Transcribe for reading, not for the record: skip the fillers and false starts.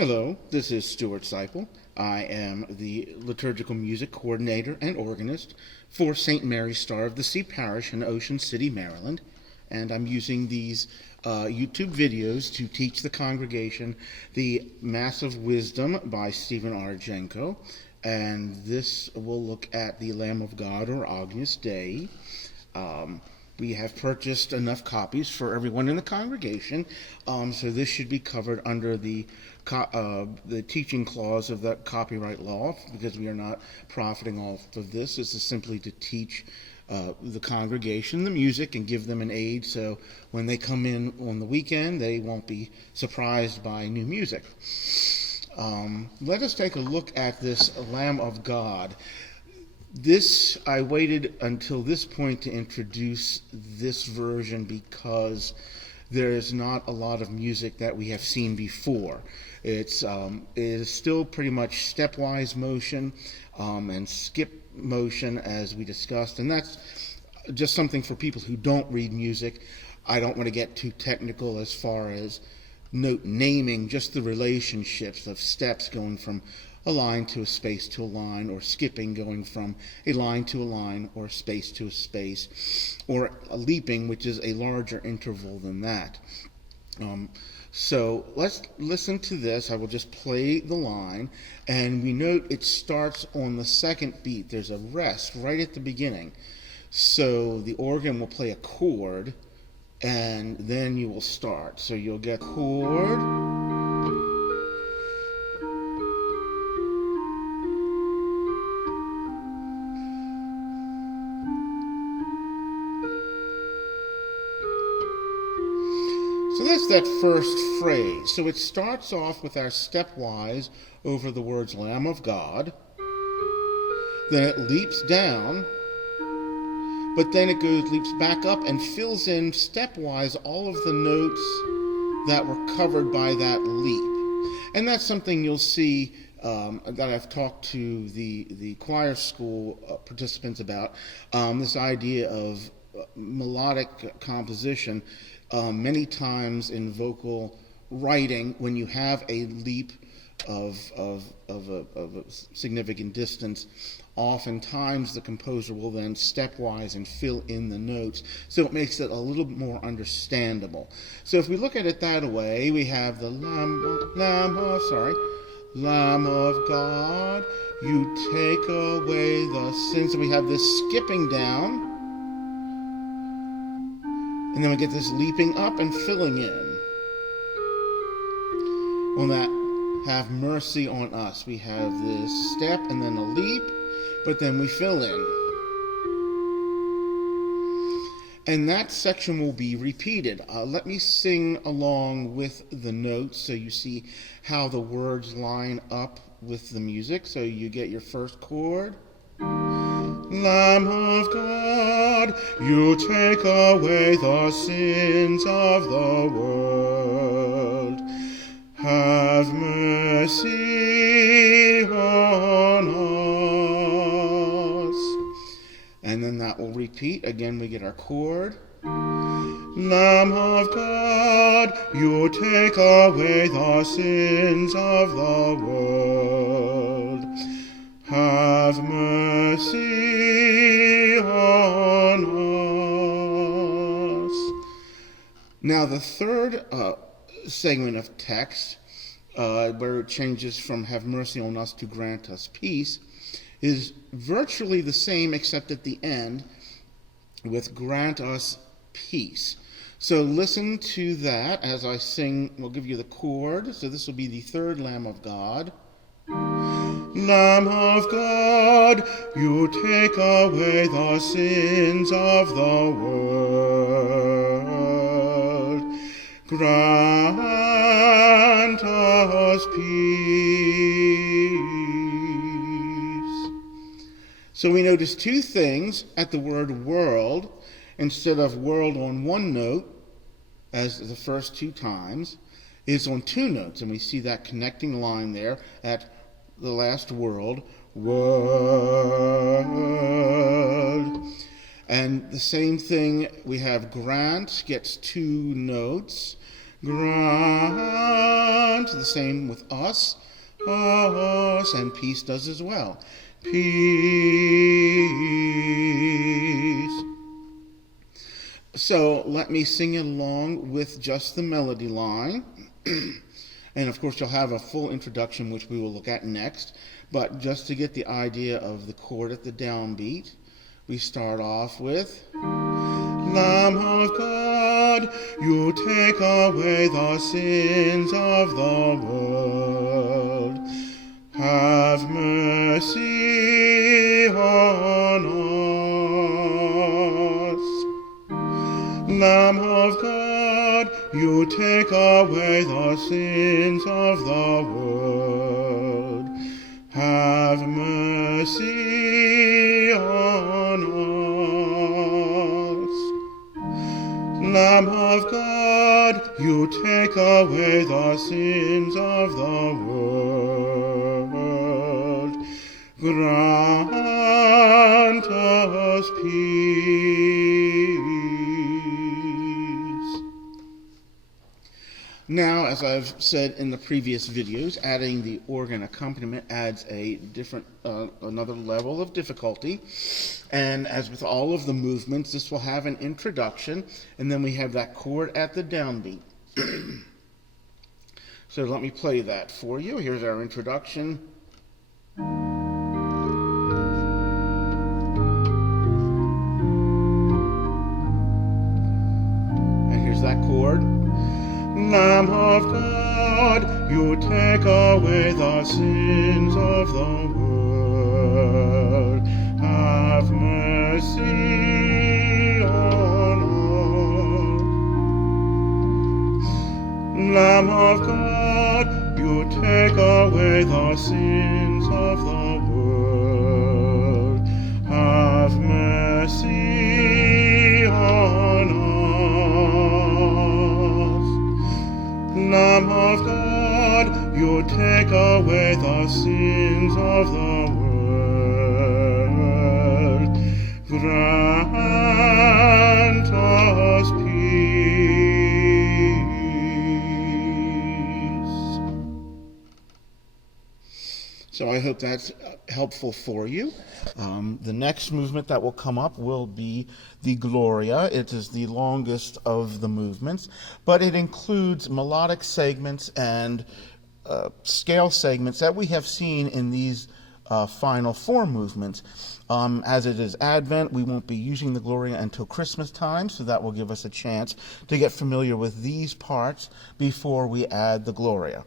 Hello, this is Stuart Seipel. I am the liturgical music coordinator and organist for St. Mary's Star of the Sea Parish in Ocean City, Maryland, and I'm using these YouTube videos to teach the congregation the Mass of Wisdom by Stephen R. Jenko, and this will look at the Lamb of God, or Agnus Dei. We have purchased enough copies for everyone in the congregation, so this should be covered under the teaching clause of the copyright law, because we are not profiting off of this. This is simply to teach the congregation the music and give them an aid, so when they come in on the weekend, they won't be surprised by new music. Let us take a look at this Lamb of God. I waited until this point to introduce this version because there is not a lot of music that we have seen before. It is still pretty much stepwise motion and skip motion, as we discussed, and that's just something for people who don't read music. I don't want to get too technical as far as note naming, just the relationships of steps going from a line to a space to a line, or skipping going from a line to a line, or space to a space, or a leaping, which is a larger interval than that. So let's listen to this. I will just play the line, and we note it starts on the second beat. There's a rest right at the beginning. So the organ will play a chord, and then you will start. So you'll get chord, so that's that first phrase. So it starts off with our stepwise over the words Lamb of God. Then it leaps down, but then it leaps back up and fills in stepwise all of the notes that were covered by that leap. And that's something you'll see that I've talked to the choir school participants about, this idea of melodic composition. Many times in vocal writing, when you have a leap of a significant distance, oftentimes the composer will then stepwise and fill in the notes, so it makes it a little more understandable. So if we look at it that way, we have the Lamb of God, you take away the sins. So we have this skipping down, and then we get this leaping up and filling in. On that, have mercy on us. We have this step and then a leap, but then we fill in. And that section will be repeated. Let me sing along with the notes so you see how the words line up with the music. So you get your first chord. Lamb of God, you take away the sins of the world. Have mercy on us. And then that will repeat. Again, we get our chord. Lamb of God, you take away the sins of the world. Have mercy on us. Now the third segment of text, where it changes from have mercy on us to grant us peace, is virtually the same, except at the end with grant us peace. So listen to that as I sing. We'll give you the chord. So this will be the third Lamb of God. Lamb of God, you take away the sins of the world. Grant us peace. So we notice two things at the word world. Instead of world on one note, as the first two times, is on two notes. And we see that connecting line there at the last world. And the same thing, we have grant gets two notes. Grant times. The same with us. Us, and peace does as well. Peace. So let me sing along with just the melody line. And of course you'll have a full introduction, which we will look at next. But just to get the idea of the chord at the downbeat, we start off with Lamb of God, you take away the sins of the world. Have mercy on us. Lamb of God, you take away the sins of the world. Have mercy on us. Lamb of God, you take away the sins of the world. Grant us peace. Now, as I've said in the previous videos, adding the organ accompaniment adds a different, another level of difficulty. And as with all of the movements, this will have an introduction, and then we have that chord at the downbeat. So let me play that for you. Here's our introduction. And here's that chord. Lamb of God, you take away the sins of the world. Have mercy on us. Lamb of God, you take away the sins of the world. Have mercy on us. Lamb of God, you take away the sins of the world. Grant us peace. So I hope that's helpful for you. The next movement that will come up will be the Gloria. It is the longest of the movements, but it includes melodic segments and scale segments that we have seen in these final four movements. As it is Advent, we won't be using the Gloria until Christmas time, so that will give us a chance to get familiar with these parts before we add the Gloria.